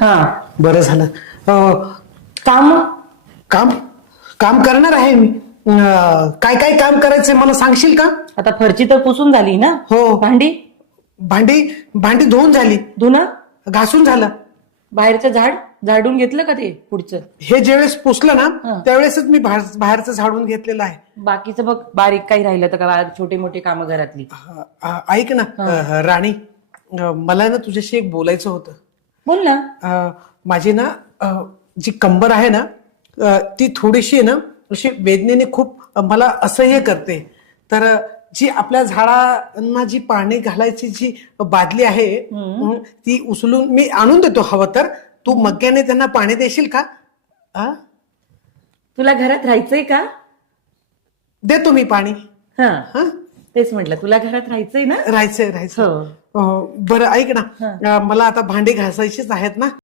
हा बरं झालं. काम काम काम करणार आहे मी. काय काय काम करायचंय मला सांगशील का? आता फरची तर पुसून झाली ना. हो. भांडी भांडी भांडी धुवून झाली, धुणं घासून झालं. बाहेरचं झाडून घेतलं का ते पुढचं? हे ज्यावेळेस पुसलं ना हा. त्यावेळेसच मी बाहेरचं झाडून घेतलेलं आहे. बाकीचं बघ बारीक काही राहिलं तर का छोटे मोठे कामं घरातली. ऐक ना राणी, मला ना तुझ्याशी एक बोलायचं होतं. बोल ना. माझी ना जी कंबर आहे ना ती थोडीशी आहे ना अशी वेदनेने खूप मला असह्य करते. तर जी आपल्या झाडांना जी पाणी घालायची जी बादली आहे ती उचलून मी आणून देतो, हवं तर तू मग्याने त्यांना पाणी देशील का? तुला घरात राहायचंय का? देतो मी पाणी. हा हा, तेच म्हटलं, तुला घरात राहायचंय ना. राहायचंय. हो. बरं ऐक ना, मला आता भांडी घासायचीच आहेत ना.